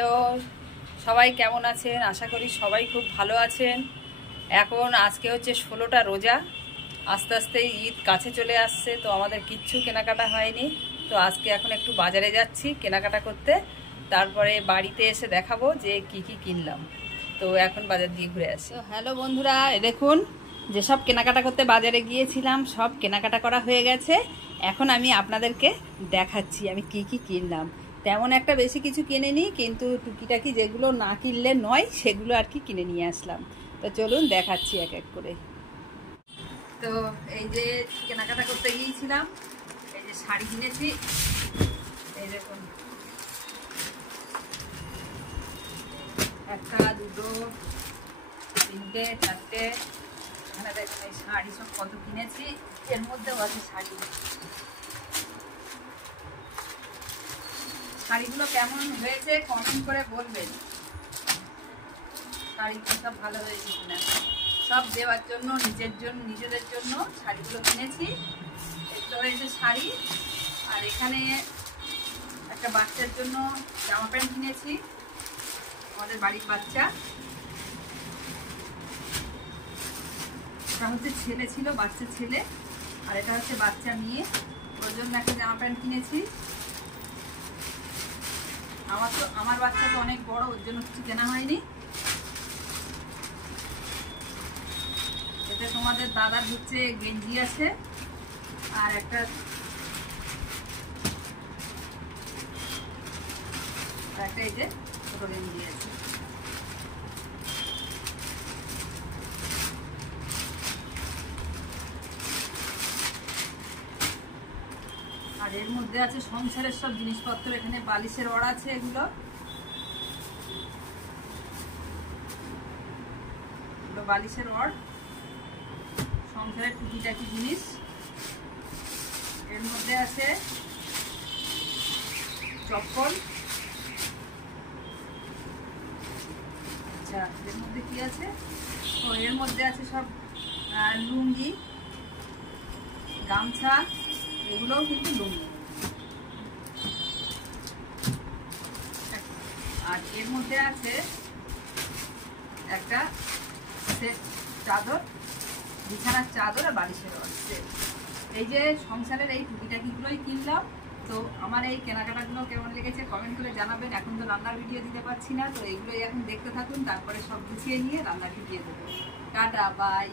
Hello, সবাই কেমন আছেন? আশা করি সবাই খুব ভালো আছেন। এখন আজকে হচ্ছে 16টা রোজা, আস্তে আস্তে ঈদ কাছে চলে আসছে। তো আমাদের কিচ্ছু কেনাকাটা হয়নি। তো আজকে এখন একটু বাজারে যাচ্ছি কেনাকাটা করতে, তারপরে বাড়িতে এসে দেখাবো যে কি কি কিনলাম। তো এখন বাজার দিয়ে ঘুরে আসি। তো হ্যালো বন্ধুরা, দেখুন যেসব কেনাকাটা করতে বাজারে গিয়েছিলাম সব কেনাকাটা করা হয়ে গেছে। এখন আমি আপনাদেরকে দেখাচ্ছি আমি কি কি কিনলাম। তেমন একটা বেশি কিছু কিনিনি, কিন্তু টুকিটাকি যেগুলো না কিনলে নয় সেগুলো আর কি কিনে নিয়ে আসলাম। তো চলুন দেখাচ্ছি এক এক করে। তো এই যে কেনাকাটা করতে গিয়েছিলাম, এই যে শাড়ি কিনেছি। এই দেখুন, একটা, দুটো, তিনটে, চারটে, এখানে দেখুন এই শাড়ি সব কত কিনেছি। এর মধ্যেও আছে শাড়ি। শাড়িগুলো কেমন হয়েছে কমেন্ট করে বলবেন। শাড়িগুলো সব ভালো হয়েছে কিনা। সব দেওয়ার জন্য নিজেদের জন্য শাড়িগুলো কিনেছি। এগুলো হয়েছে শাড়ি। আর এখানে একটা বাচ্চার জন্য জামা প্যান্ট কিনেছি, আমাদের বাড়ির বাচ্চা। এটা হচ্ছে ছেলে ছিল, বাচ্চা ছেলে। আর এটা হচ্ছে বাচ্চা মেয়ে, ওর জন্য একটা জামা প্যান্ট কিনেছি। আমার বাচ্চা তো অনেক বড়, ওর জন্য কিছু কেনা হয়নি। এতে তোমাদের দাদার হচ্ছে গেঞ্জি আছে, আর একটা এই যে ছোট গেঞ্জি আছে। আর এর মধ্যে আছে সংসারের সব জিনিসপত্র। এখানে বালিশের অড় আছে, এগুলো বালিশের অড়, সংসারের টুকিটাকি জিনিস। এর মধ্যে আছে চপ্পল। আচ্ছা, এর মধ্যে কি আছে? ও, এর মধ্যে আছে সব লুঙ্গি, গামছা, এগুলোও কিন্তু লুঙ্গি। আর এর মধ্যে আছে একটা সেট চাদর, বিছানার চাদর আর বালিশের সেট। এই যে সংসারের এই টুকিটাকিগুলোই কিনলাম। তো আমার এই কেনাকাটাগুলো কেমন লেগেছে কমেন্ট করে জানাবেন। এখন তো রান্নার ভিডিও দিতে পারছি না, তো এইগুলোই এখন দেখতে থাকুন, তারপরে সব গুছিয়ে নিয়ে রান্নার ভিডিও দেবো। Tata, by.